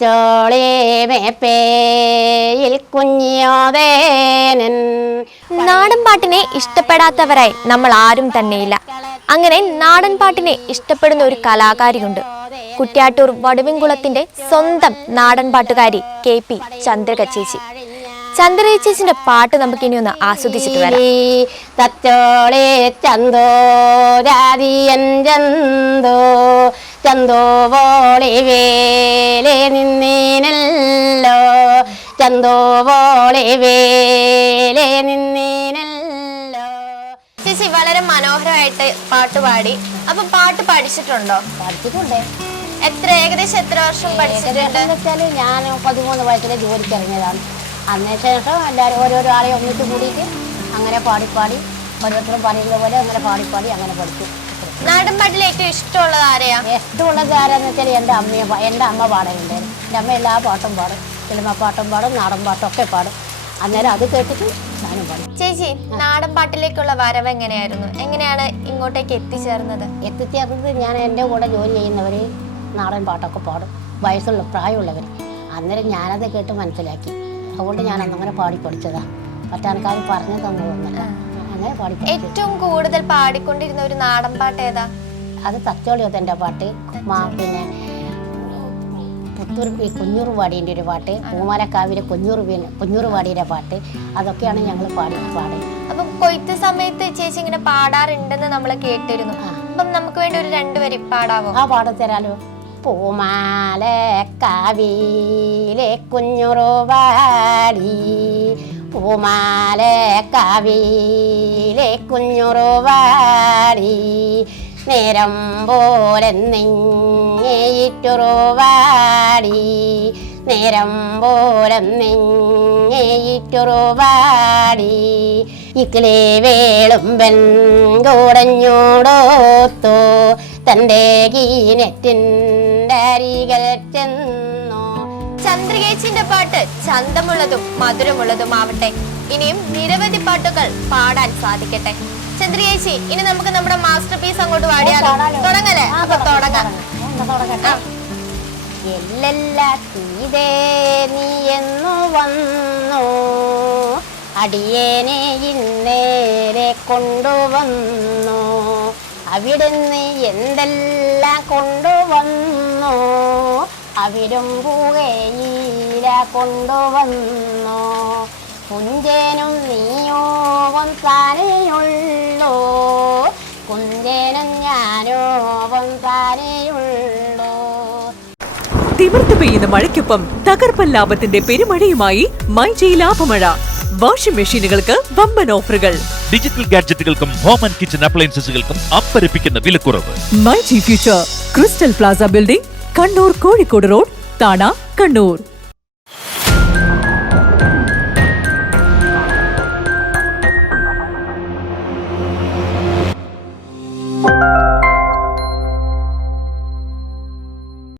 തച്ചോളി മേപ്പേയിൽ കുഞ്ഞോദേനൻ നാടൻ പാട്ടിനെ ഇഷ്ടപ്പെടാത്തവരായി നമ്മൾ ആരും തന്നെയില്ല. അങ്ങനെ നാടൻ പാട്ടിനെ ഇഷ്ടപ്പെടുന്ന ഒരു കലാകാരിയുണ്ട്. കുറ്റ്യാട്ടൂർ വടുവിൻകുളത്തിന്റെ സ്വന്തം നാടൻ പാട്ടുകാരി കെ പി ചന്ദ്രക ചേച്ചി ചന്ദ്രചേച്ചിന്റെ പാട്ട് നമുക്ക് ഇനി ഒന്ന് ആസ്വദിച്ചിട്ട് വരാം. തച്ചോളി ചന്തോ രാതിയൻ ചന്തോ ചന്തോ വോളി വേലെ നിന്നീനല്ലോ. ചന്തോ വോളി വേലെ നിന്നീനല്ലോ. ചേച്ചി വളരെ മനോഹരമായിട്ട് പാട്ട് പാടി. അപ്പൊ പാട്ട് പഠിച്ചിട്ടുണ്ടോ? പഠിച്ചിട്ടുണ്ട്. എത്ര ഏകദേശം എത്ര വർഷം പഠിച്ചിട്ടുണ്ട്? ഞാൻ പതിമൂന്ന് വയസ്സിലെ ജോലിക്ക് ഇറങ്ങിയതാണ്. അന്നേ ശേഷം എല്ലാവരും ഓരോരോ ആളെ ഒന്നിച്ച് കൂടിയിട്ട് അങ്ങനെ പാടി പാടി ഓരോരുത്തരും പറയുന്ന പോലെ അങ്ങനെ പാടി പാടി അങ്ങനെ പഠിച്ചു. നാടൻ പാട്ടിൽ ഏറ്റവും ഇഷ്ടമുള്ളത് ആരെയാ? ഇഷ്ടമുള്ളത് ആരാന്ന് വെച്ചാൽ എന്റെ അമ്മയെ എന്റെ അമ്മ പാടുന്നുണ്ട് എന്റെ അമ്മ എല്ലാ പാട്ടും പാടും. സിനിമ പാട്ടും പാടും നാടൻ പാട്ടും ഒക്കെ പാടും. അന്നേരം അത് കേട്ടിട്ട് ഞാനും പാടും. ചേച്ചി നാടൻ പാട്ടിലേക്കുള്ള വരവ് എങ്ങനെയായിരുന്നു? എങ്ങനെയാണ് ഇങ്ങോട്ടേക്ക് എത്തിച്ചേർന്നത്? എത്തിച്ചേർന്നത് ഞാൻ എന്റെ കൂടെ ജോലി ചെയ്യുന്നവർ നാടൻ പാട്ടൊക്കെ പാടും. വയസ്സുള്ള പ്രായമുള്ളവർ അന്നേരം ഞാനത് കേട്ട് മനസ്സിലാക്കി. അതുകൊണ്ട് ഞാൻ അന്നങ്ങനെ പാടി പഠിച്ചതാ. മറ്റാൾക്കാർ പറഞ്ഞു തന്നതൊന്നുമല്ല. അങ്ങനെ പാടി ഏറ്റവും കൂടുതൽ പാടിക്കൊണ്ടിരുന്ന ഒരു നാടൻ പാട്ട് ഏതാ? അത് തച്ചോളിയൊത്തന്റെ പാട്ട് മാ പിന്നെ പുത്തൂർ കുഞ്ഞൂർ പാടീന്റെ ഒരു പാട്ട് പൂമാലക്കാവിലെ കുഞ്ഞൂർ കുഞ്ഞൂർ പാടിയുടെ പാട്ട് അതൊക്കെയാണ് ഞങ്ങൾ പാടി പാടി അപ്പം കൊയ്ത്ത് സമയത്ത് ചേച്ചി ഇങ്ങനെ പാടാറുണ്ടെന്ന് നമ്മൾ കേട്ടിരുന്നു. അപ്പം നമുക്ക് വേണ്ടി ഒരു രണ്ടുപേരി പാടാവോ? ആ പാടത്തരാലോ പൂമാലക്കാവിലെ കുഞ്ഞുറു പാടി പൂമാലക്കാവിലെ കുഞ്ഞുറുവാടി. നേരം പോലെ നെഞ്ഞേറ്റുറു നേരം പോലെ നെഞ്ഞേറ്റുറു പാടി ഇക്കിളി വേളുമ്പൻ കൂടഞ്ഞോടോത്തോ തന്റെ ഗീനറ്റിന്റെ അരികൾ ചെന്നു ചന്ദ്രികേച്ചിന്റെ പാട്ട് ചന്തമുള്ളതും മധുരമുള്ളതും ആവട്ടെ ഇനിയും നിരവധി പാട്ടുകൾ പാടാൻ സാധിക്കട്ടെ. ചന്ദ്രികേച്ചി ഇനി നമുക്ക് നമ്മുടെ മാസ്റ്റർ പീസ് അങ്ങോട്ട് പാടിയാലോ. തുടങ്ങല്ലേ? അപ്പൊ തുടങ്ങാം. എന്നാ തുടങ്ങട്ടെ. എല്ലല്ല തീതേ നീ എന്നു വന്നു? അടിയേനെ ഇന്നേരെ കൊണ്ടുവന്നു? അവിടുന്ന് എന്തെല്ലാം കൊണ്ടുവന്നു? അവിടും പുകയില കൊണ്ടുവന്നു. കുഞ്ചേനും നീയോവും താനെയുള്ളൂ കുഞ്ചേനും ഞാനോവും താനെയുള്ളൂ തിമിർത്ത് പെയ്യുന്ന മഴയ്ക്കൊപ്പം തകർപ്പൻ ലാഭത്തിന്റെ പെരുമഴയുമായി മൈജി ലാഭമഴ. വാഷിംഗ് മെഷീനുകൾക്ക് വമ്പൻ ഓഫറുകൾ. ഡിജിറ്റൽ ഗാഡ്ജറ്റുകൾക്കും ഹോം ആൻഡ് കിച്ചൺ അപ്ലയൻസസുകൾക്കും അമ്പരപ്പിക്കുന്ന വിലക്കുറവ്. MyG future crystal plaza building Kannur Kozhikode road Thana Kannur.